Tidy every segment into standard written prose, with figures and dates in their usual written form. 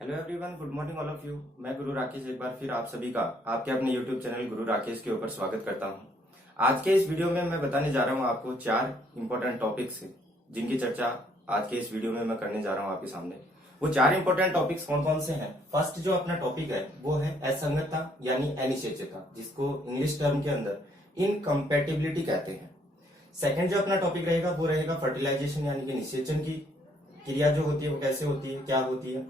Hello everyone, good morning all of you. मैं गुरु राकेश एक बार फिर आप सभी का आपके अपने यूट्यूब चैनल गुरु राकेश के ऊपर स्वागत करता हूं। आज के इस वीडियो में मैं बताने जा रहा हूं आपको 4 इंपॉर्टेंट टॉपिक्स जिनकी चर्चा आज के इस वीडियो में मैं करने जा रहा हूं आपके सामने। वो 4 इंपॉर्टेंट टॉपिक्स कौन कौन से हैं? फर्स्ट जो अपना टॉपिक है वो है असंगतता यानी अनिश्चितता, जिसको इंग्लिश टर्म के अंदर इनकम्पेटिबिलिटी कहते हैं। सेकंड जो अपना टॉपिक रहेगा वो रहेगा फर्टिलाइजेशन यानी कि निषेचन की क्रिया जो होती है वो कैसे होती है, क्या होती है।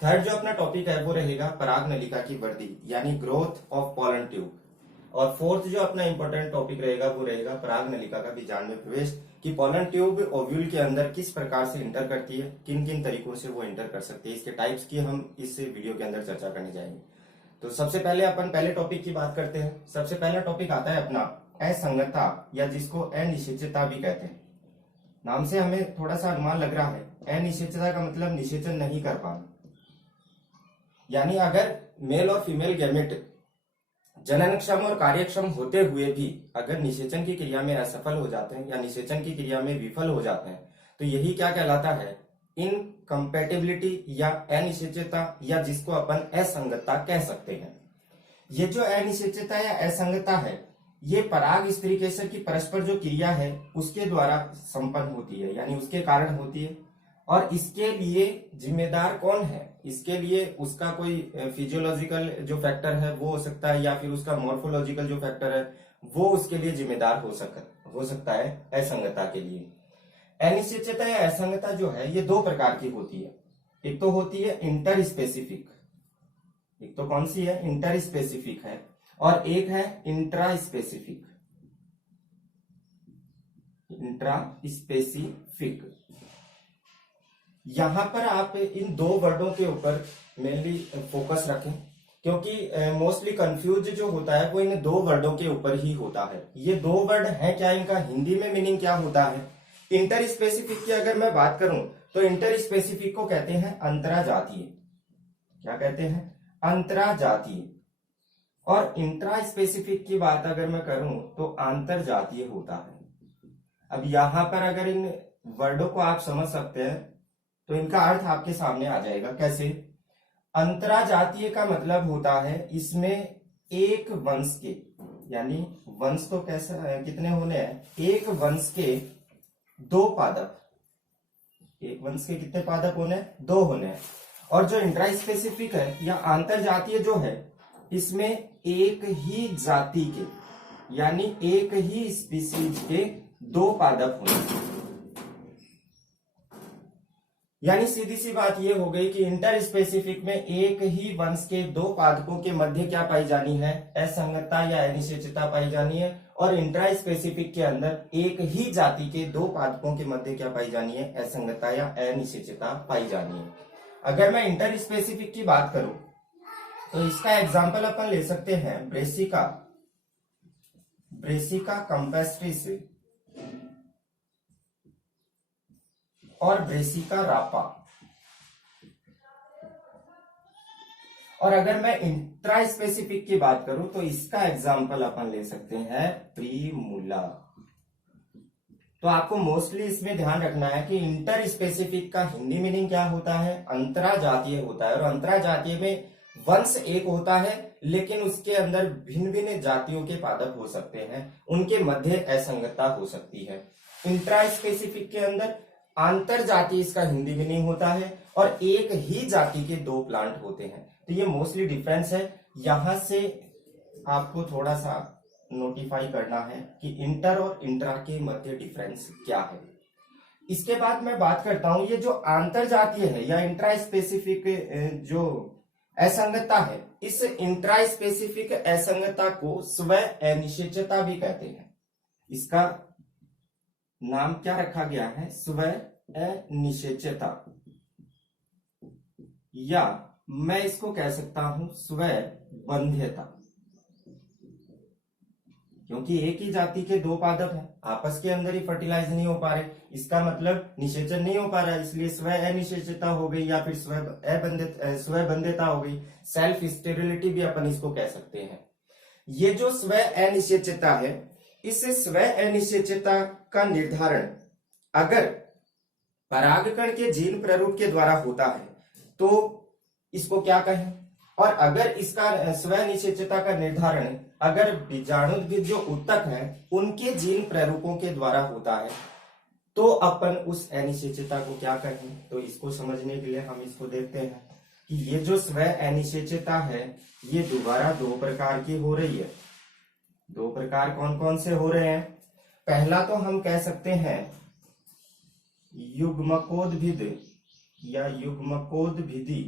थर्ड जो अपना टॉपिक है वो रहेगा पराग नलिका की वृद्धि यानी ग्रोथ ऑफ पॉलन ट्यूब। और फोर्थ जो अपना इंपॉर्टेंट टॉपिक रहेगा वो रहेगा पराग नलिका का बीजांड में प्रवेश, कि पॉलन ट्यूब ओव्यूल के अंदर किस प्रकार से इंटर करती है, किन किन तरीकों से वो इंटर कर सकती है, इसके टाइप्स की हम इस वीडियो के अंदर चर्चा करने जाएंगे। तो सबसे पहले अपन पहले टॉपिक की बात करते हैं। सबसे पहला टॉपिक आता है अपना असंगतता या जिसको अनिश्चितता भी कहते हैं। नाम से हमें थोड़ा सा अनुमान लग रहा है। अनिश्चितता का मतलब निषेचन नहीं कर पाना, यानी अगर मेल और फीमेल गैमेट जननक्षम और कार्यक्षम होते हुए भी अगर निषेचन की क्रिया में असफल हो जाते हैं या निषेचन की क्रिया में विफल हो जाते हैं तो यही क्या कहलाता है? इनकम्पेटिबिलिटी या अनिश्चितता, या जिसको अपन असंगतता कह सकते हैं। ये जो अनिश्चितता या असंगतता है ये पराग स्त्रीकेसर की परस्पर जो क्रिया है उसके द्वारा संपन्न होती है, यानी उसके कारण होती है। और इसके लिए जिम्मेदार कौन है? इसके लिए उसका कोई फिजियोलॉजिकल जो फैक्टर है वो हो सकता है, या फिर उसका मॉर्फोलॉजिकल जो फैक्टर है वो उसके लिए जिम्मेदार हो सकता है असंगतता के लिए। अनिश्चितता या असंगतता जो है ये 2 प्रकार की होती है। एक तो होती है इंटर स्पेसिफिक, एक तो कौन सी है? इंटर स्पेसिफिक है, और एक है इंट्रा स्पेसिफिक। इंट्रा स्पेसिफिक, यहां पर आप इन 2 वर्डों के ऊपर मेनली फोकस रखें, क्योंकि मोस्टली कंफ्यूज जो होता है वो इन 2 वर्डों के ऊपर ही होता है। ये 2 वर्ड है क्या, इनका हिंदी में मीनिंग क्या होता है? इंटर स्पेसिफिक की अगर मैं बात करूं तो इंटर स्पेसिफिक को कहते हैं अंतराजातीय। क्या कहते हैं? अंतराजातीय। और इंट्रा स्पेसिफिक की बात अगर मैं करूं तो आंतर जातीय होता है। अब यहां पर अगर इन वर्डों को आप समझ सकते हैं तो इनका अर्थ आपके सामने आ जाएगा। कैसे? अंतराजातीय का मतलब होता है इसमें एक वंश के, यानी वंश तो कैसे कितने होने हैं? एक वंश के 2 पादप। एक वंश के कितने पादप होने हैं? 2 होने हैं। और जो इंट्रा स्पेसिफिक है या आंतर जातीय जो है इसमें एक ही जाति के, यानी एक ही स्पीसीज के 2 पादप होने हैं। यानी सीधी सी बात यह हो गई कि इंटर स्पेसिफिक में एक ही वंश के 2 पादपों के मध्य क्या पाई जानी है? असंगतता या अनिश्चितता पाई जानी है। और इंट्रा स्पेसिफिक के अंदर एक ही जाति के 2 पादपों के मध्य क्या पाई जानी है? असंगतता या अनिश्चितता पाई जानी है। अगर मैं इंटर स्पेसिफिक की बात करूं तो इसका एग्जाम्पल अपन ले सकते हैं ब्रेसिका, ब्रेसिका कैम्पेस्ट्रिस और ब्रेसिका रापा। और अगर मैं इंट्रा स्पेसिफिक की बात करूं तो इसका एग्जांपल अपन ले सकते हैं प्रीमूला। तो आपको मोस्टली इसमें ध्यान रखना है कि इंटर स्पेसिफिक का हिंदी मीनिंग क्या होता है? अंतराजातीय होता है। और अंतराजातीय में वंश एक होता है लेकिन उसके अंदर भिन्न भिन्न जातियों के पादप हो सकते हैं, उनके मध्य असंगतता हो सकती है। इंट्रा स्पेसिफिक के अंदर आंतर जाति इसका हिंदी मीनिंग होता है और एक ही जाति के 2 प्लांट होते हैं। तो ये मोस्टली डिफरेंस है। यहां से आपको थोड़ा सा नोटिफाई करना है कि इंटर और इंट्रा के मध्य डिफरेंस क्या है। इसके बाद मैं बात करता हूं ये जो आंतर जातीय है या इंट्रा स्पेसिफिक जो असंगतता है, इस इंट्रा स्पेसिफिक असंगतता को स्व अनिश्चितता भी कहते हैं। इसका नाम क्या रखा गया है? स्व अनिश्चितता, या मैं इसको कह सकता हूं स्व बंध्यता, क्योंकि एक ही जाति के 2 पादप हैं, आपस के अंदर ही फर्टिलाइज नहीं हो पा रहे, इसका मतलब निषेचन नहीं हो पा रहा, इसलिए स्व अनिश्चितता हो गई या फिर स्व बंध्यता हो गई। सेल्फ स्टेरिलिटी भी अपन इसको कह सकते हैं। ये जो स्व अनिश्चितता है, इस स्व अनिश्चितता का निर्धारण अगर परागकण के जीन प्रारूप के द्वारा होता है तो इसको क्या कहें। और अगर इसका स्व निषेचता का निर्धारण अगर बीजाणुद्भिद जो ऊतक है उनके जीन प्रारूपों के द्वारा होता है तो अपन उस अनिषेचता को क्या कहें। तो इसको समझने के लिए हम इसको देखते हैं कि ये जो स्व अनिषेचता है ये दोबारा दो प्रकार की हो रही है। दो प्रकार कौन कौन से हो रहे हैं। पहला तो हम कह सकते हैं युग्मकोद्भिद या युग्मकोद्भिदी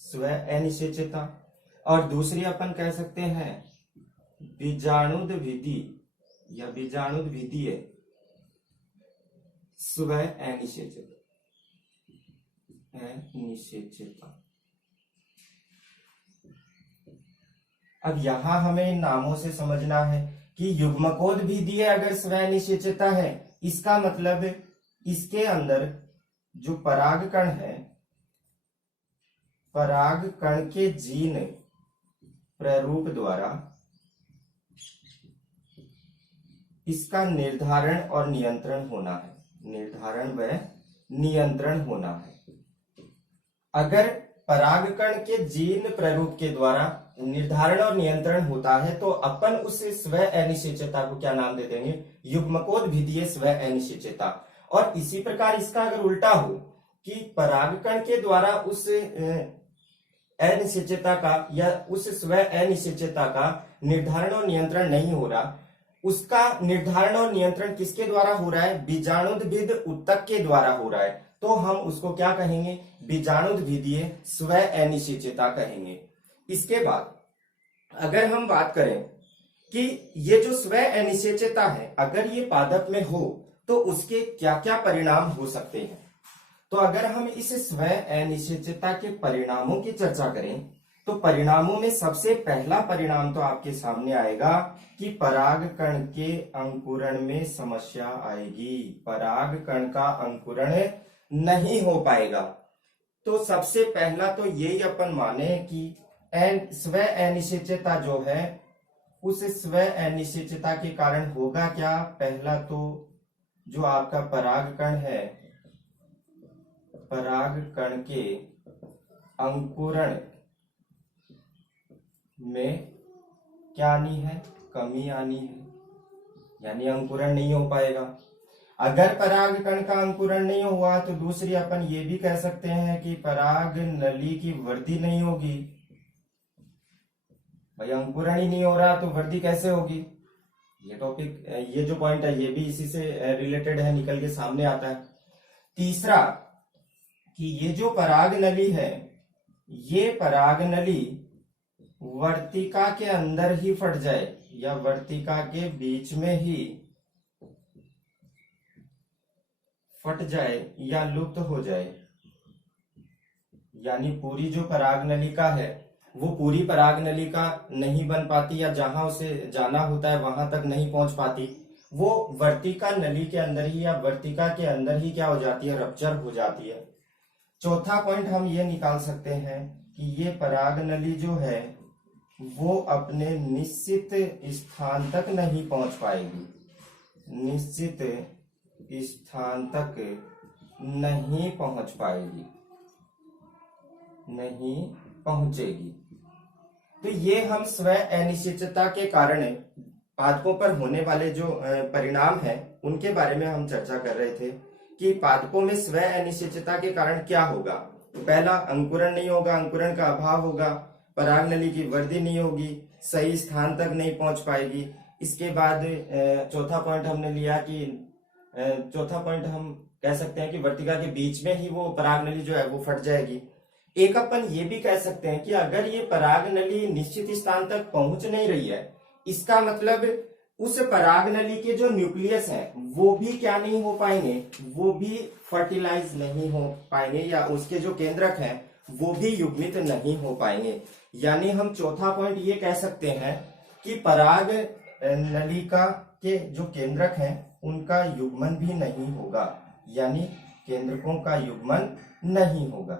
स्व अनिषेचता, और दूसरी अपन कह सकते हैं बीजाणुद्भिदी या बीजाणुद्भिदीय स्व अनिषेचता। अब यहां हमें इन नामों से समझना है कि युग्मकोद्भिदीय अगर स्व अनिषेचता है इसका मतलब इसके अंदर जो परागकण है परागकण के जीन प्रारूप द्वारा इसका निर्धारण और नियंत्रण होना है। निर्धारण व नियंत्रण होना है। अगर परागकण के जीन प्रारूप के द्वारा निर्धारण और नियंत्रण होता है तो अपन उस स्व अनिषेचता को क्या नाम दे देंगे, युग्मकोद्भिदीय स्व अनिषेचता। और इसी प्रकार इसका अगर उल्टा हो कि परागकण के द्वारा उस अनिषेचता का या उस स्व अनिषेचता का निर्धारण और नियंत्रण नहीं हो रहा, उसका निर्धारण और नियंत्रण किसके द्वारा हो रहा है, बीजाणुद्भिद ऊतक के द्वारा हो रहा है, तो हम उसको क्या कहेंगे, बीजाणुद्भिदीय स्व अनिषेचता कहेंगे। इसके बाद अगर हम बात करें कि ये जो स्व अनिषेचता है अगर ये पादप में हो तो उसके क्या क्या परिणाम हो सकते हैं। तो अगर हम इस स्व अनिषेचता के परिणामों की चर्चा करें तो परिणामों में सबसे पहला परिणाम तो आपके सामने आएगा कि परागकण के अंकुरण में समस्या आएगी। परागकण का अंकुरण नहीं हो पाएगा। तो सबसे पहला तो यही अपन माने कि स्व अनिषेचता जो है उस स्व अनिषेचता के कारण होगा क्या, पहला तो जो आपका परागकण है परागकण के अंकुरण में क्या आनी है, कमी आनी है, यानी अंकुरण नहीं हो पाएगा। अगर परागकण का अंकुरण नहीं हुआ तो दूसरी अपन ये भी कह सकते हैं कि पराग नली की वृद्धि नहीं होगी। भाई अंकुरण ही नहीं हो रहा तो वृद्धि कैसे होगी। ये टॉपिक, ये जो पॉइंट है ये भी इसी से रिलेटेड है, निकल के सामने आता है। तीसरा कि ये जो पराग नली है ये पराग नली वर्तिका के अंदर ही फट जाए या वर्तिका के बीच में ही फट जाए या लुप्त हो जाए, यानी पूरी जो पराग नलिका है वो पूरी पराग नलिका नहीं बन पाती या जहां उसे जाना होता है वहां तक नहीं पहुंच पाती, वो वर्तिका नली के अंदर ही या वर्तिका के अंदर ही क्या हो जाती है, रप्चर हो जाती है। चौथा पॉइंट हम ये निकाल सकते हैं कि ये पराग नली जो है वो अपने निश्चित स्थान तक नहीं पहुंच पाएगी, निश्चित स्थान तक नहीं पहुंच पाएगी, नहीं पहुंचेगी। तो ये हम स्व अनिश्चितता के कारण पादपों पर होने वाले जो परिणाम हैं उनके बारे में हम चर्चा कर रहे थे कि पादपों में स्व अनिश्चितता के कारण क्या होगा। तो पहला अंकुरण नहीं होगा, अंकुरण का अभाव होगा, पराग नली की वृद्धि नहीं होगी, सही स्थान तक नहीं पहुंच पाएगी। इसके बाद चौथा पॉइंट हमने लिया कि चौथा पॉइंट हम कह सकते हैं कि वर्तिका के बीच में ही वो पराग नली जो है वो फट जाएगी। एक अपन ये भी कह सकते हैं कि अगर ये पराग नली निश्चित स्थान तक पहुंच नहीं रही है इसका मतलब उस पराग नली के जो न्यूक्लियस है वो भी क्या नहीं हो पाएंगे, वो भी फर्टिलाइज नहीं हो पाएंगे या उसके जो केंद्रक हैं वो भी युग्मित नहीं हो पाएंगे। यानी हम चौथा पॉइंट ये कह सकते हैं कि पराग नलिका के जो केंद्रक हैं उनका युग्मन भी नहीं होगा, यानी केंद्रकों का युग्मन नहीं होगा।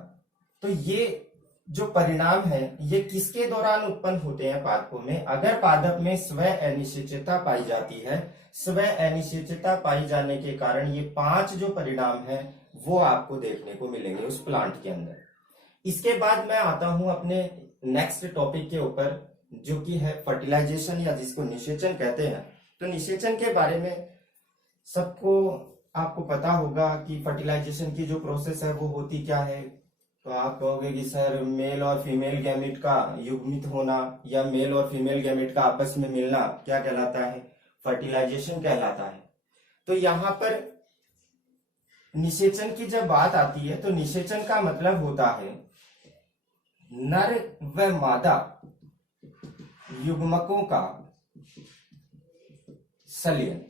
तो ये जो परिणाम है ये किसके दौरान उत्पन्न होते हैं पादपों में, अगर पादप में स्व अनिश्चितता पाई जाती है। स्व अनिश्चितता पाई जाने के कारण ये 5 जो परिणाम है वो आपको देखने को मिलेंगे उस प्लांट के अंदर। इसके बाद मैं आता हूं अपने नेक्स्ट टॉपिक के ऊपर, जो कि है फर्टिलाइजेशन या जिसको निषेचन कहते हैं। तो निषेचन के बारे में सबको आपको पता होगा कि फर्टिलाइजेशन की जो प्रोसेस है वो होती क्या है। तो आप कहोगे कि सर मेल और फीमेल गैमेट का युग्मित होना या मेल और फीमेल गैमेट का आपस में मिलना क्या कहलाता है? फर्टिलाइजेशन कहलाता है। तो यहाँ पर निषेचन की जब बात आती है तो निषेचन का मतलब होता है नर व मादा युग्मकों का संलयन,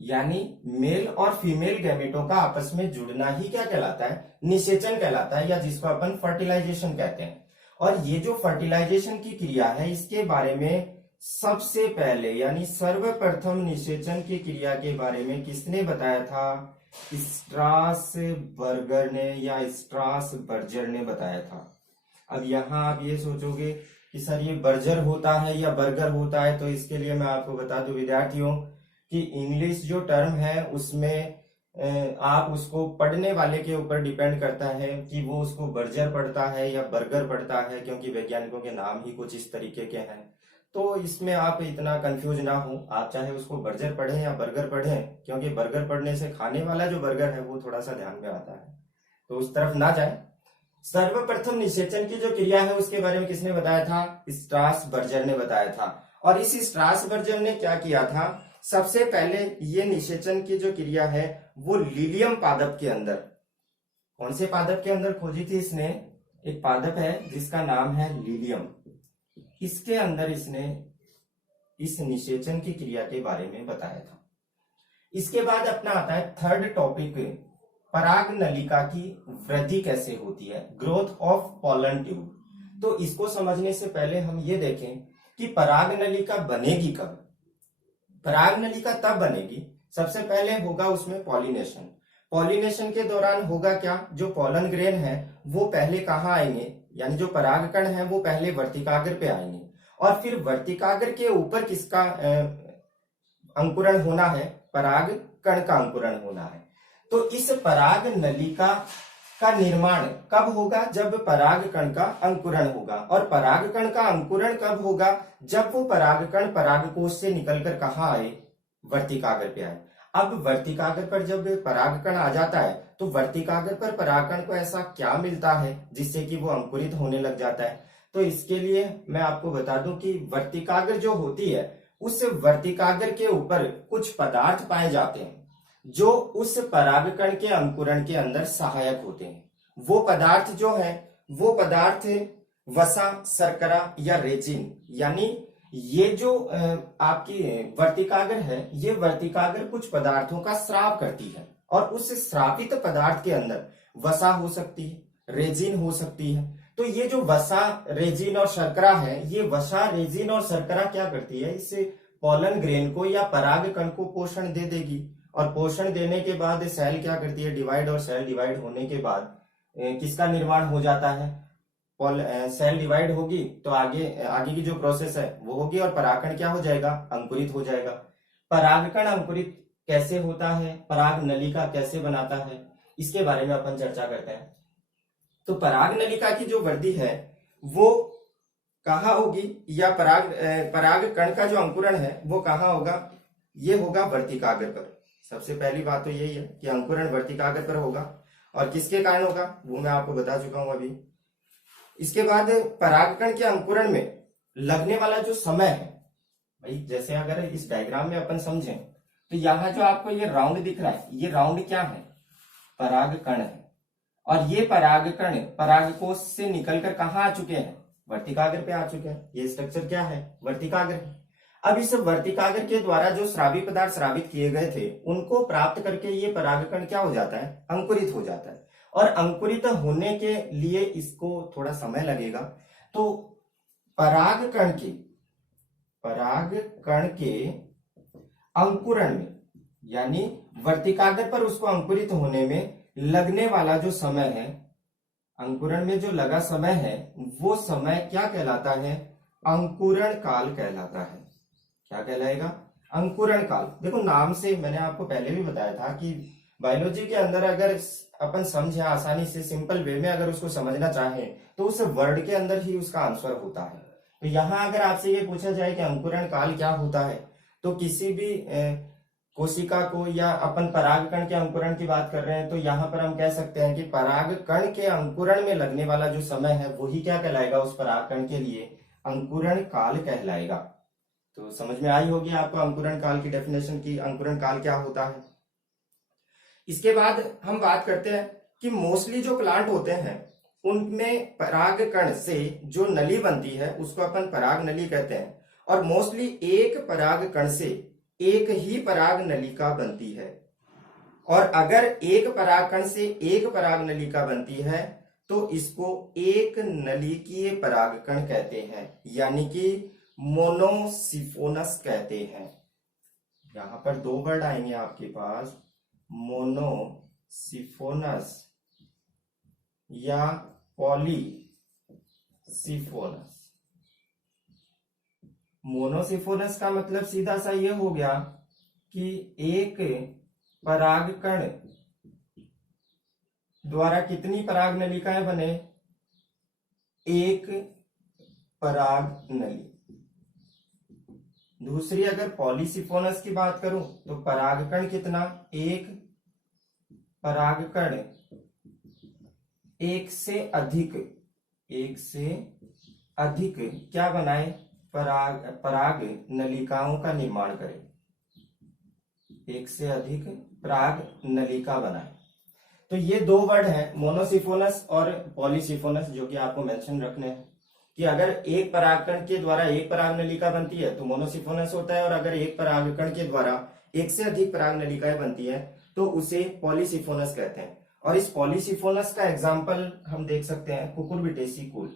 यानी मेल और फीमेल गैमेटों का आपस में जुड़ना ही क्या कहलाता है? निषेचन कहलाता है, या जिसको अपन फर्टिलाइजेशन कहते हैं। और ये जो फर्टिलाइजेशन की क्रिया है इसके बारे में सबसे पहले यानी सर्वप्रथम निषेचन की क्रिया के बारे में किसने बताया था? स्ट्रासबर्गर ने या स्ट्रासबर्जर ने बताया था। अब यहाँ आप ये सोचोगे कि सर ये बर्जर होता है या बर्गर होता है, तो इसके लिए मैं आपको बता दूं विद्यार्थियों कि इंग्लिश जो टर्म है उसमें आप उसको पढ़ने वाले के ऊपर डिपेंड करता है कि वो उसको बर्जर पढ़ता है या बर्गर पढ़ता है, क्योंकि वैज्ञानिकों के नाम ही कुछ इस तरीके के हैं। तो इसमें आप इतना कंफ्यूज ना हो, आप चाहे उसको बर्जर पढ़ें या बर्गर पढ़ें, क्योंकि बर्गर पढ़ने से खाने वाला जो बर्गर है वो थोड़ा सा ध्यान में आता है, तो उस तरफ ना जाए। सर्वप्रथम निषेचन की जो क्रिया है उसके बारे में किसने बताया था? स्ट्रासबर्जर ने बताया था। और इस स्ट्रासबर्जर ने क्या किया था? सबसे पहले ये निषेचन की जो क्रिया है वो लीलियम पादप के अंदर, कौन से पादप के अंदर खोजी थी इसने? एक पादप है जिसका नाम है लीलियम, इसके अंदर इसने इस निषेचन की क्रिया के बारे में बताया था। इसके बाद अपना आता है थर्ड टॉपिक, पराग नलिका की वृद्धि कैसे होती है, ग्रोथ ऑफ पॉलन ट्यूब। तो इसको समझने से पहले हम ये देखें कि पराग नलिका बनेगी कब। पराग नलिका तब बनेगी, सबसे पहले होगा उसमें पॉलिनेशन। पॉलिनेशन के दौरान होगा क्या? जो पॉलन ग्रेन है वो पहले कहाँ आएंगे, यानी जो परागकण है वो पहले वर्तिकाग्र पे आएंगे, और फिर वर्तिकाग्र के ऊपर किसका अंकुरण होना है? पराग कण का अंकुरण होना है। तो इस पराग नलिका का निर्माण कब होगा? जब परागकण का अंकुरण होगा। और परागकण का अंकुरण कब होगा? जब वो परागकण परागकोश से निकलकर कहाँ आए? वर्तिकाग्र पे आए। अब वर्तिकाग्र पर जब परागकण आ जाता है तो वर्तिकाग्र पर परागकण को ऐसा क्या मिलता है जिससे कि वो अंकुरित होने लग जाता है? तो इसके लिए मैं आपको बता दूं कि वर्तिकाग्र जो होती है उस वर्तिकाग्र के ऊपर कुछ पदार्थ पाए जाते हैं जो उस परागकण के अंकुरण के अंदर सहायक होते हैं। वो पदार्थ जो है वो पदार्थ वसा, शर्करा या रेजिन, यानी ये जो आपकी वर्तिकाग्र है ये वर्तिकाग्र कुछ पदार्थों का स्राव करती है, और उस स्रावित पदार्थ के अंदर वसा हो सकती है, रेजिन हो सकती है। तो ये जो वसा, रेजिन और शर्करा है, ये वसा, रेजिन और शर्करा क्या करती है? इससे पॉलन ग्रेन को या परागकण को पोषण दे देगी, और पोषण देने के बाद सेल क्या करती है? डिवाइड, और सेल डिवाइड होने के बाद किसका निर्माण हो जाता है? सेल डिवाइड होगी तो आगे की जो प्रोसेस है वो होगी, और परागकण क्या हो जाएगा? अंकुरित हो जाएगा। परागकण अंकुरित कैसे होता है, पराग नलिका कैसे बनाता है, इसके बारे में अपन चर्चा करते हैं। तो पराग नलिका की जो वृद्धि है वो कहाँ होगी, या परागकण का जो अंकुरण है वो कहाँ होगा? ये होगा वर्तिकाग्र पर। सबसे पहली बात तो यही है कि अंकुरण वर्तिकाग्र पर होगा, और किसके कारण होगा वो मैं आपको बता चुका हूं अभी। इसके बाद परागकण के अंकुरण में लगने वाला जो समय है, भाई जैसे अगर इस डायग्राम में अपन समझें तो यहाँ जो आपको ये राउंड दिख रहा है, ये राउंड क्या है? परागकण है। और ये परागकण परागकोश से निकलकर कहाँ आ चुके हैं? वर्तिकाग्र पे आ चुके हैं। ये स्ट्रक्चर क्या है? वर्तिकाग्र है। अब इस वर्तिकाग्र के द्वारा जो स्रावी पदार्थ स्रावित किए गए थे उनको प्राप्त करके ये परागकण क्या हो जाता है? अंकुरित हो जाता है। और अंकुरित होने के लिए इसको थोड़ा समय लगेगा। तो परागकण के अंकुरण में, यानी वर्तिकाग्र पर उसको अंकुरित होने में लगने वाला जो समय है, अंकुरण में जो लगा समय है वो समय क्या कहलाता है? अंकुरण काल कहलाता है। क्या कहलाएगा? अंकुरण काल। देखो नाम से मैंने आपको पहले भी बताया था कि बायोलॉजी के अंदर अगर अपन समझे आसानी से, सिंपल वे में अगर उसको समझना चाहें, तो उस वर्ड के अंदर ही उसका आंसर होता है। तो यहाँ अगर आपसे ये पूछा जाए कि अंकुरण काल क्या होता है, तो किसी भी कोशिका को, या अपन परागकण के अंकुरण की बात कर रहे हैं, तो यहाँ पर हम कह सकते हैं कि परागकण के अंकुरण में लगने वाला जो समय है वही क्या कहलाएगा, उस परागकण के लिए अंकुरण काल कहलाएगा। तो समझ में आई होगी आपको अंकुरण काल की डेफिनेशन की, अंकुरण काल क्या होता है। इसके बाद हम बात करते हैं कि मोस्टली जो प्लांट होते हैं उनमें परागकण से जो नली बनती है उसको अपन पराग नली कहते हैं, और मोस्टली एक परागकण से एक ही पराग नलिका बनती है। और अगर एक परागकण से एक पराग नलिका बनती है तो इसको एक नलिकीय परागकण कहते हैं, यानी कि मोनोसिफोनस कहते हैं। यहां पर दो वर्ड आएंगे आपके पास, मोनोसिफोनस या पॉलीसिफोनस। मोनोसिफोनस का मतलब सीधा सा ये हो गया कि एक परागकण द्वारा कितनी पराग नलिकाएं बने, एक पराग नली। दूसरी अगर पॉलीसिफोनस की बात करूं तो परागकण कितना, एक परागकण एक से अधिक क्या बनाए, पराग नलिकाओं का निर्माण करे, एक से अधिक पराग नलिका बनाए। तो ये दो वर्ड है, मोनोसिफोनस और पॉलीसिफोनस, जो कि आपको मेंशन रखने हैं कि अगर एक परागकण के द्वारा एक पराग नलिका बनती है तो मोनोसिफोनस होता है, और अगर एक परागकण के द्वारा एक से अधिक पराग नलिकाएं बनती है तो उसे पॉलीसिफोनस कहते हैं। और इस पॉलीसिफोनस का एग्जाम्पल हम देख सकते हैं कुकुरबिटेसी कुल।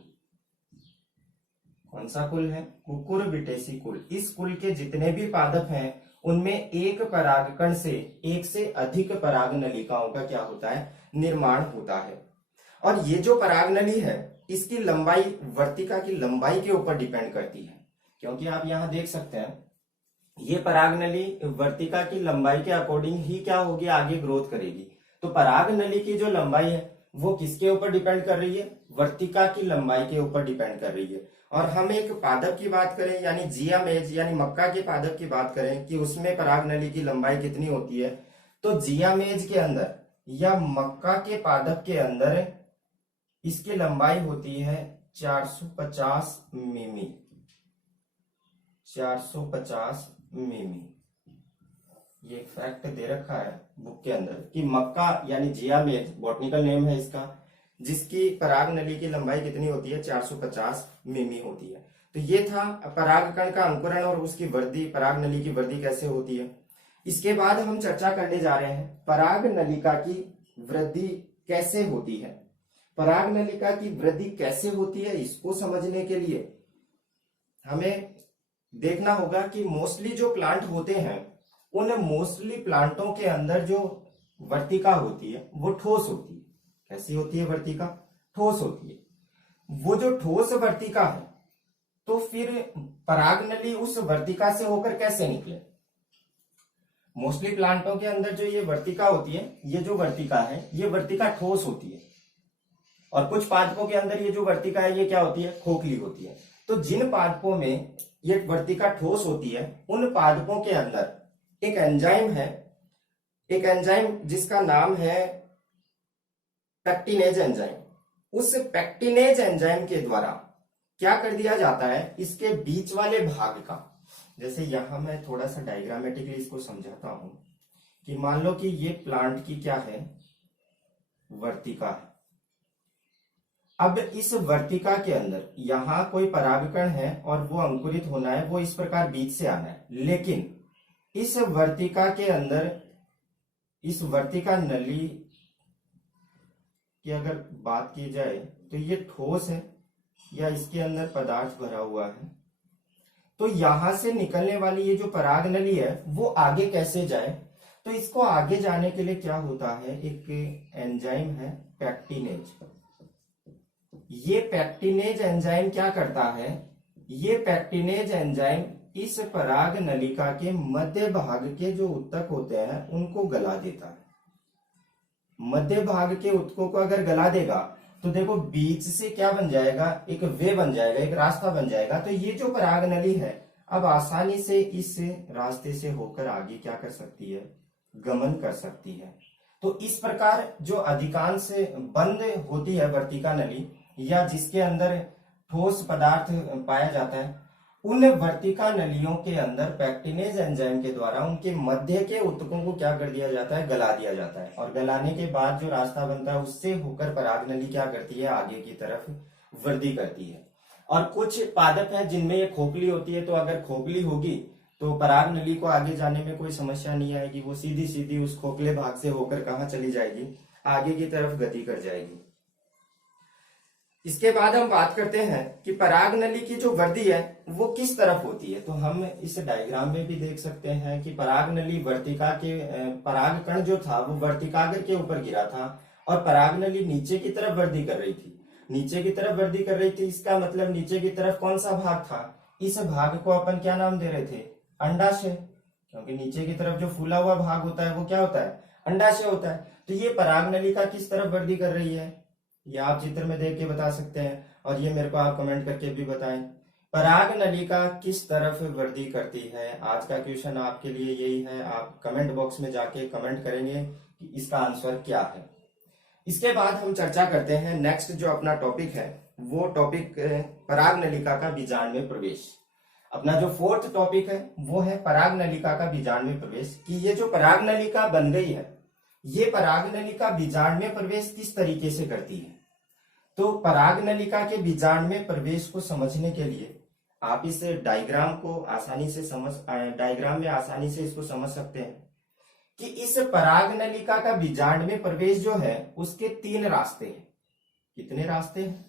कौन सा कुल है, कुकुरबिटेसी कुल। इस कुल के जितने भी पादप हैं उनमें एक परागकण से एक से अधिक पराग नलिकाओं का क्या होता है, निर्माण होता है। और ये जो पराग नली है इसकी लंबाई वर्तिका की लंबाई के ऊपर डिपेंड करती है, क्योंकि आप यहां देख सकते हैं ये पराग नली वर्तिका की लंबाई के अकॉर्डिंग ही क्या होगी, आगे ग्रोथ करेगी। तो पराग नली की जो लंबाई है वो किसके ऊपर डिपेंड कर रही है, वर्तिका की लंबाई के ऊपर डिपेंड कर रही है। और हम एक पादप की बात करें, यानी जिया मेज यानी मक्का के पादप की बात करें कि उसमें पराग नली की लंबाई कितनी होती है, तो जिया मेज के अंदर या मक्का के पादप के अंदर इसकी लंबाई होती है 450 मिमी, 450 मिमी। ये एक फैक्ट दे रखा है बुक के अंदर कि मक्का यानी जिया मेज, बॉटनिकल नेम है इसका, जिसकी पराग नली की लंबाई कितनी होती है, 450 मिमी होती है। तो ये था परागकण का अंकुरण और उसकी वृद्धि, पराग नली की वृद्धि कैसे होती है। इसके बाद हम चर्चा करने जा रहे हैं पराग नलिका की वृद्धि कैसे होती है। पराग नलिका की वृद्धि कैसे होती है, इसको समझने के लिए हमें देखना होगा कि मोस्टली जो प्लांट होते हैं उन मोस्टली प्लांटों के अंदर जो वर्तिका होती है वो ठोस होती है। कैसी होती है वर्तिका, ठोस होती है। वो जो ठोस वर्तिका है तो फिर पराग नली उस वर्तिका से होकर कैसे निकले। मोस्टली प्लांटों के अंदर जो ये वर्तिका होती है, ये जो वर्तिका है ये वर्तिका ठोस होती है, और कुछ पादपों के अंदर ये जो वर्तिका है ये क्या होती है, खोखली होती है। तो जिन पादपों में ये वर्तिका ठोस होती है उन पादपों के अंदर एक एंजाइम है, एक एंजाइम जिसका नाम है पेक्टिनेज एंजाइम। उस पेक्टिनेज एंजाइम के द्वारा क्या कर दिया जाता है, इसके बीच वाले भाग का, जैसे यहां मैं थोड़ा सा डायग्रामेटिकली इसको समझाता हूं कि मान लो कि ये प्लांट की क्या है, वर्तिका है। अब इस वर्तिका के अंदर यहां कोई परागकण है और वो अंकुरित होना है, वो इस प्रकार बीच से आना है। लेकिन इस वर्तिका के अंदर, इस वर्तिका नली की अगर बात की जाए तो ये ठोस है या इसके अंदर पदार्थ भरा हुआ है। तो यहां से निकलने वाली ये जो पराग नली है वो आगे कैसे जाए, तो इसको आगे जाने के लिए क्या होता है, एक एंजाइम है पेक्टिनेज। ये पेक्टिनेज एंजाइम क्या करता है, ये पेक्टिनेज एंजाइम इस पराग नलिका के मध्य भाग के जो उत्तक होते हैं उनको गला देता है। मध्य भाग के ऊतकों को अगर गला देगा तो देखो बीच से क्या बन जाएगा, एक वे बन जाएगा, एक रास्ता बन जाएगा। तो ये जो पराग नली है अब आसानी से इस रास्ते से होकर आगे क्या कर सकती है, गमन कर सकती है। तो इस प्रकार जो अधिकांश बंद होती है वर्तिका नली या जिसके अंदर ठोस पदार्थ पाया जाता है, उन वर्तिका नलियों के अंदर पैक्टिनेज एंजाइम के द्वारा उनके मध्य के ऊतकों को क्या कर दिया जाता है, गला दिया जाता है। और गलाने के बाद जो रास्ता बनता है उससे होकर पराग नली क्या करती है, आगे की तरफ वृद्धि करती है। और कुछ पादप है जिनमें ये खोखली होती है, तो अगर खोखली होगी तो पराग नली को आगे जाने में कोई समस्या नहीं आएगी, वो सीधी सीधी उस खोखले भाग से होकर कहाँ चली जाएगी, आगे की तरफ गति कर जाएगी। इसके बाद हम बात करते हैं कि पराग नली की जो वृद्धि है वो किस तरफ होती है। तो हम इस डायग्राम में भी देख सकते हैं कि पराग नली वर्तिका के पराग कण जो था वो वर्तिकाग्र के ऊपर गिरा था और पराग नली नीचे की तरफ वृद्धि कर रही थी, नीचे की तरफ वृद्धि कर रही थी। इसका मतलब नीचे की तरफ कौन सा भाग था, इस भाग को अपन क्या नाम दे रहे थे, अंडाशय, क्योंकि नीचे की तरफ जो फूला हुआ भाग होता है वो क्या होता है, अंडाशय होता है। तो ये पराग नली का किस तरफ वृद्धि कर रही है, ये आप चित्र में देख के बता सकते हैं और ये मेरे को आप कमेंट करके भी बताएं, पराग नली का किस तरफ वृद्धि करती है। आज का क्वेश्चन आपके लिए यही है, आप कमेंट बॉक्स में जाके कमेंट करेंगे कि इसका आंसर क्या है। इसके बाद हम चर्चा करते हैं नेक्स्ट जो अपना टॉपिक है, वो टॉपिक पराग नलिका का बीजांड में प्रवेश। अपना जो फोर्थ टॉपिक है वो है पराग नलिका का बीजांड में प्रवेश, कि ये जो पराग नलिका बन गई है ये पराग नलिका बीजांड में प्रवेश किस तरीके से करती है। तो पराग नलिका के बीजांड में प्रवेश को समझने के लिए आप इस डायग्राम को आसानी से डायग्राम में आसानी से इसको समझ सकते हैं कि इस पराग नलिका का बीजांड में प्रवेश जो है उसके 3 रास्ते हैं। कितने रास्ते हैं,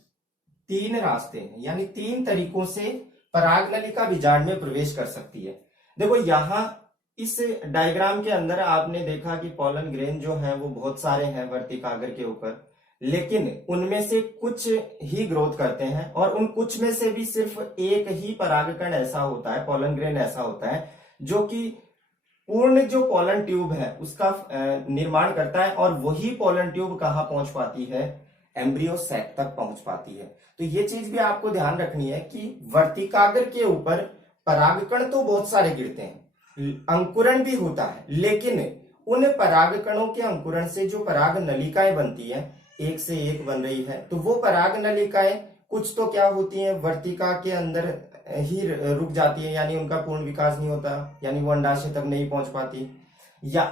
3 रास्ते हैं, यानी 3 तरीकों से पराग नलिका बीजांड में प्रवेश कर सकती है। देखो यहाँ इस डायग्राम के अंदर आपने देखा कि पॉलन ग्रेन जो है वो बहुत सारे हैं वर्तिकाग्र के ऊपर, लेकिन उनमें से कुछ ही ग्रोथ करते हैं और उन कुछ में से भी सिर्फ एक ही परागकण ऐसा होता है, पॉलन ग्रेन ऐसा होता है जो कि पूर्ण जो पॉलन ट्यूब है उसका निर्माण करता है और वही पॉलन ट्यूब कहाँ पहुंच पाती है, एम्ब्रियो सैक तक पहुंच पाती है। तो ये चीज भी आपको ध्यान रखनी है कि वर्तिकाग्र के ऊपर परागकण तो बहुत सारे गिरते हैं, अंकुरण भी होता है, लेकिन उन परागकणों के अंकुरण से जो पराग नलिकाएं बनती है, एक से एक बन रही है, तो वो पराग नलिकाएं कुछ तो क्या होती हैं, वर्तिका के अंदर ही रुक जाती है, यानी उनका पूर्ण विकास नहीं होता, यानी वो अंडाशय तक नहीं पहुंच पाती, या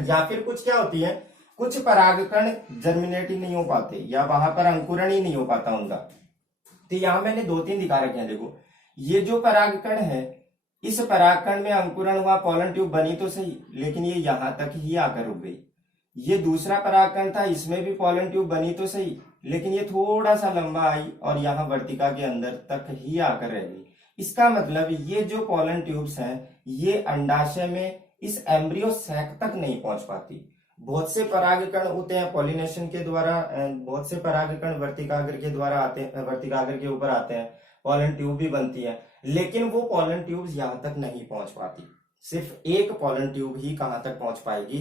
या फिर कुछ क्या होती है, कुछ परागकण जर्मिनेट ही नहीं हो पाते या वहां पर अंकुरण ही नहीं हो पाता उनका। तो यहां मैंने 2-3 दिखा रखे हैं। देखो ये जो परागकण है, इस परागकण में अंकुरण हुआ, पॉलन ट्यूब बनी तो सही, लेकिन ये यहां तक ही आकर रुक गई। ये दूसरा परागकण था, इसमें भी पॉलन ट्यूब बनी तो सही, लेकिन ये थोड़ा सा लंबा आई और यहाँ वर्तिका के अंदर तक ही आकर रह गई। इसका मतलब ये जो पॉलन ट्यूब्स हैं ये अंडाशय में इस एम्ब्रियो सैक तक नहीं पहुंच पाती। बहुत से परागकण होते हैं पॉलिनेशन के द्वारा, बहुत से परागकण वर्तिकाग्र के द्वारा आते हैं, वर्तिकाग्र के ऊपर आते हैं, पॉलन ट्यूब भी बनती है, लेकिन वो पॉलन ट्यूब्स यहां तक नहीं पहुंच पाती। सिर्फ एक पॉलन ट्यूब ही कहां तक पहुंच पाएगी,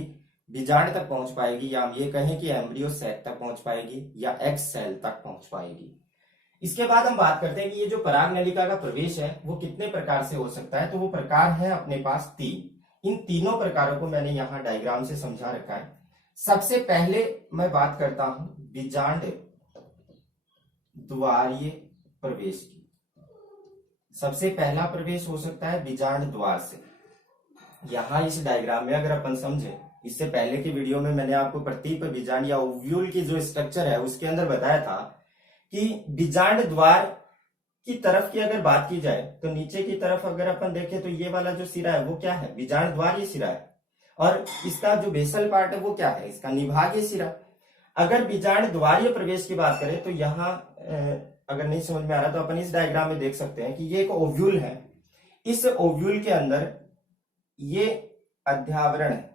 बीजांड तक पहुंच पाएगी, या हम ये कहें कि एम्ब्रियो सैक तक पहुंच पाएगी या एक्स सेल तक पहुंच पाएगी। इसके बाद हम बात करते हैं कि ये जो पराग नलिका का प्रवेश है वो कितने प्रकार से हो सकता है। तो वो प्रकार है अपने पास 3। इन तीनों प्रकारों को मैंने यहाँ डायग्राम से समझा रखा है। सबसे पहले मैं बात करता हूं बीजांड द्वारीय प्रवेश की। सबसे पहला प्रवेश हो सकता है बीजांड द्वार से। यहां इस डायग्राम में अगर अपन समझे, इससे पहले की वीडियो में मैंने आपको प्रतीप बीजांड या ओव्यूल की जो स्ट्रक्चर है उसके अंदर बताया था कि बीजांड द्वार की तरफ की अगर बात की जाए तो नीचे की तरफ अगर अपन देखें तो ये वाला जो सिरा है वो क्या है, बीजांड द्वार, ये सिरा है, और इसका जो बेसल पार्ट है वो क्या है, इसका निभागीय सिरा। अगर बीजांड द्वारीय प्रवेश की बात करें तो यहाँ अगर नहीं समझ में आ रहा तो अपन इस डायग्राम में देख सकते हैं कि ये एक ओव्यूल है। इस ओव्यूल के अंदर ये अध्यावरण है,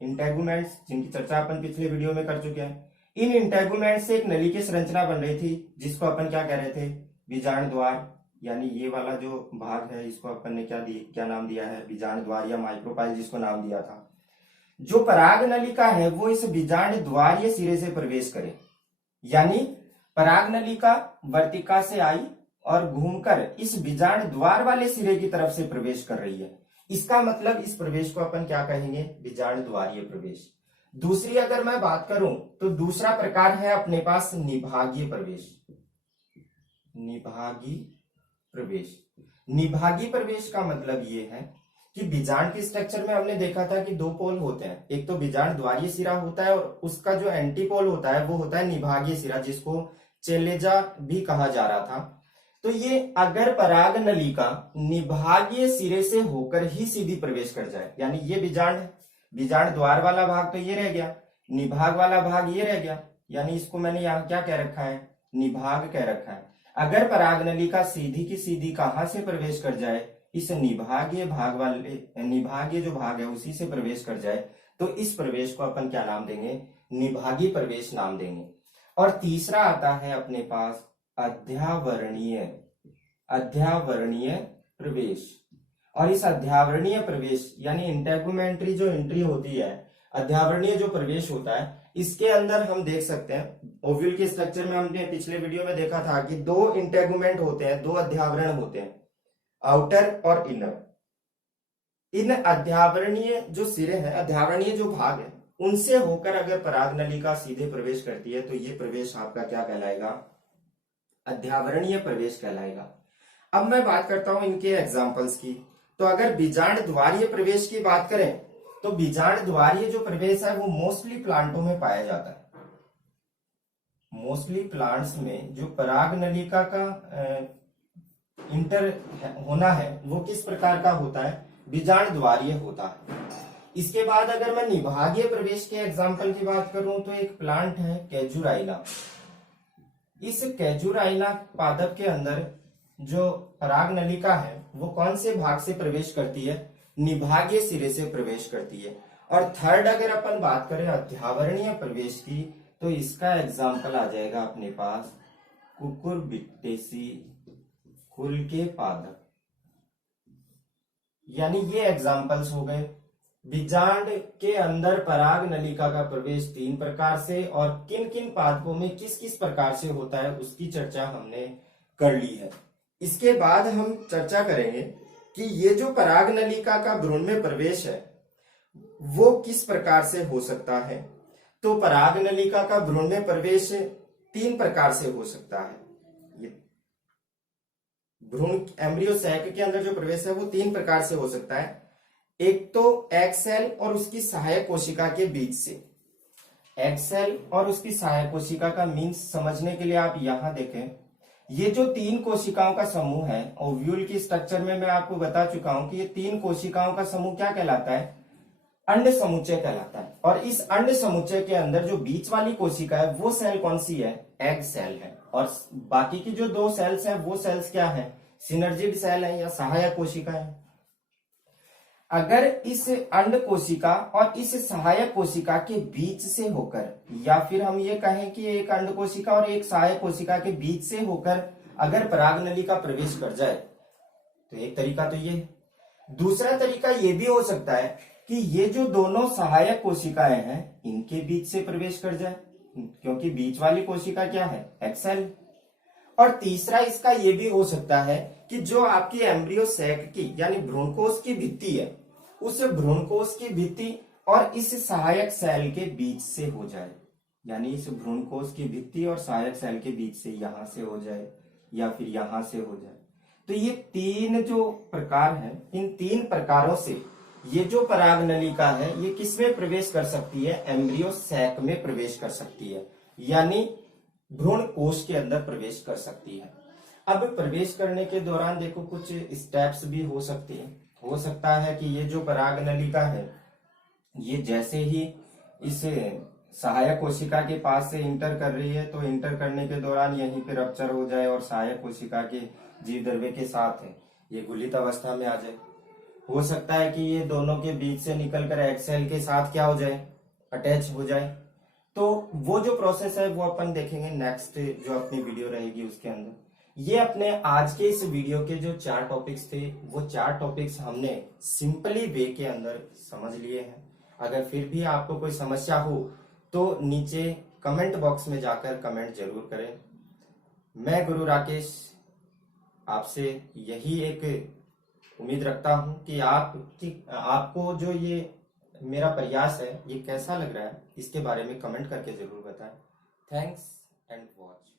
इंटेगुमेंट्स, जिनकी चर्चा अपन पिछले वीडियो में कर चुके हैं। इन इंटेगुमेंट से एक नली की संरचना बन रही थी जिसको अपन क्या कह रहे थे, बीजांड द्वार, यानी ये वाला जो भाग है इसको अपन ने क्या नाम दिया है, बीजांड द्वार या माइक्रोपाइल जिसको नाम दिया था। जो पराग नलिका है वो इस बीजांड द्वारीय सिरे से प्रवेश करे, यानी पराग नलिका वर्तिका से आई और घूमकर इस बीजांड द्वार वाले सिरे की तरफ से प्रवेश कर रही है। इसका मतलब इस प्रवेश को अपन क्या कहेंगे? बीजांड द्वारीय प्रवेश। दूसरी अगर मैं बात करूं तो दूसरा प्रकार है अपने पास निभागीय प्रवेश। निभागीय प्रवेश, निभागीय प्रवेश का मतलब ये है कि बीजांड के स्ट्रक्चर में हमने देखा था कि दो पोल होते हैं, एक तो बीजांड द्वारीय सिरा होता है और उसका जो एंटीपोल होता है वो होता है निभागीय सिरा, जिसको चेलेजा भी कहा जा रहा था। तो ये अगर पराग नलिका निभागीय सिरे से होकर ही सीधी प्रवेश कर जाए, यानी ये बीजांड है, बीजांड द्वार वाला भाग तो ये रह गया, निभाग वाला भाग ये रह गया, यानी इसको मैंने यहाँ क्या कह रखा है? निभाग कह रखा है। अगर पराग नलिका सीधी की सीधी कहां से प्रवेश कर जाए? इस निभागीय भाग वाले, निभागीय जो भाग है उसी से प्रवेश कर जाए, तो इस प्रवेश को अपन क्या नाम देंगे? निभागीय प्रवेश नाम देंगे। और तीसरा आता है अपने पास अध्यावरणीय, अध्यावरणीय प्रवेश। और इस अध्यावरणीय प्रवेश यानी इंटेगुमेंट्री जो एंट्री होती है, अध्यावरणीय जो प्रवेश होता है, इसके अंदर हम देख सकते हैं ओव्यूल के स्ट्रक्चर में हमने पिछले वीडियो में देखा था कि दो इंटेगुमेंट होते हैं, दो अध्यावरण होते हैं, आउटर और इनर। इन अध्यावरणीय जो सिरे हैं, अध्यावरणीय जो भाग है, उनसे होकर अगर पराग नलिका सीधे प्रवेश करती है तो ये प्रवेश आपका क्या कहलाएगा? अध्यावरणीय प्रवेश कहलाएगा। अब मैं बात करता हूं इनके एग्जाम्पल्स की। तो अगर बीजांड द्वारीय प्रवेश की बात करें तो बीजांड द्वारीय जो प्रवेश है वो मोस्टली प्लांटों में पाया जाता है। मोस्टली प्लांट्स में जो पराग नलिका का इंटर होना है वो किस प्रकार का होता है? बीजांड द्वारीय होता है। इसके बाद अगर मैं निभागीय प्रवेश के एग्जाम्पल की बात करूं तो एक प्लांट है कैजुराइला। इस कैजुराइला पादप के अंदर जो पराग नलिका है वो कौन से भाग से प्रवेश करती है? निभागीय सिरे से प्रवेश करती है। और थर्ड अगर अपन बात करें अध्यावरणीय प्रवेश की तो इसका एग्जाम्पल आ जाएगा अपने पास कुकुरबिटेसी कुल के पादप। यानी ये एग्जाम्पल्स हो गए। बीजांड के अंदर पराग नलिका का प्रवेश तीन प्रकार से और किन किन पादपों में किस किस प्रकार से होता है उसकी चर्चा हमने कर ली है। इसके बाद हम चर्चा करेंगे कि ये जो पराग नलिका का भ्रूण में प्रवेश है वो किस प्रकार से हो सकता है। तो पराग नलिका का भ्रूण में प्रवेश तीन प्रकार से हो सकता है। ये भ्रूण एम्ब्रियो सैक के अंदर जो प्रवेश है वो तीन प्रकार से हो सकता है। एक तो एग सेल और उसकी सहायक कोशिका के बीच से। एग सेल और उसकी सहायक कोशिका का मीन्स समझने के लिए आप यहां देखें, ये जो तीन कोशिकाओं का समूह है, ओव्यूल की स्ट्रक्चर में मैं आपको बता चुका हूं कि ये तीन कोशिकाओं का समूह क्या कहलाता है? अंड समुच्चय कहलाता है। और इस अंड समुच्चय के अंदर जो बीच वाली कोशिका है वो सेल कौन सी है? एग सेल है। और बाकी की जो दो सेल्स हैं वो सेल्स क्या है? सिनर्जिड सेल है या सहायक कोशिका है। अगर इस अंड कोशिका और इस सहायक कोशिका के बीच से होकर, या फिर हम ये कहें कि एक अंड कोशिका और एक सहायक कोशिका के बीच से होकर अगर पराग नलिका प्रवेश कर जाए तो एक तरीका तो ये है। दूसरा तरीका ये भी हो सकता है कि ये जो दोनों सहायक कोशिकाएं हैं इनके बीच से प्रवेश कर जाए, क्योंकि बीच वाली कोशिका क्या है? Egg cell. और तीसरा इसका ये भी हो सकता है कि जो आपकी एम्ब्रियो सैक की यानी भ्रूणकोश की भित्ति है, उस भ्रूणकोश की भित्ति और इस सहायक सेल के बीच से हो जाए, यानी इस भ्रूणकोश की भित्ति और सहायक सेल के बीच से यहां से हो जाए या फिर यहां से हो जाए। तो ये तीन जो प्रकार है, इन तीन प्रकारों से ये जो पराग नलिका है ये किसमें प्रवेश कर सकती है? एम्ब्रियो सैक में प्रवेश कर सकती है, यानी भ्रूण कोश के अंदर प्रवेश कर सकती है। अब प्रवेश करने के दौरान देखो कुछ स्टेप्स भी हो सकती है। हो सकता है कि ये जो पराग नलिका है ये जैसे ही इस सहायक कोशिका के पास से इंटर कर रही है तो इंटर करने के दौरान यहीं पे रप्चर हो जाए और सहायक कोशिका के जीव द्रव्य के साथ है ये गुलित अवस्था में आ जाए। हो सकता है कि ये दोनों के बीच से निकलकर एग सेल के साथ क्या हो जाए? अटैच हो जाए। तो वो जो प्रोसेस है वो अपन देखेंगे नेक्स्ट जो अपनी वीडियो रहेगी उसके अंदर। ये अपने आज के इस वीडियो के जो 4 टॉपिक्स थे वो 4 टॉपिक्स हमने सिंपली वे के अंदर समझ लिए हैं। अगर फिर भी आपको कोई समस्या हो तो नीचे कमेंट बॉक्स में जाकर कमेंट जरूर करें। मैं गुरु राकेश आपसे यही एक उम्मीद रखता हूं कि आपको जो ये मेरा प्रयास है ये कैसा लग रहा है, इसके बारे में कमेंट करके जरूर बताएं। Thanks and watch.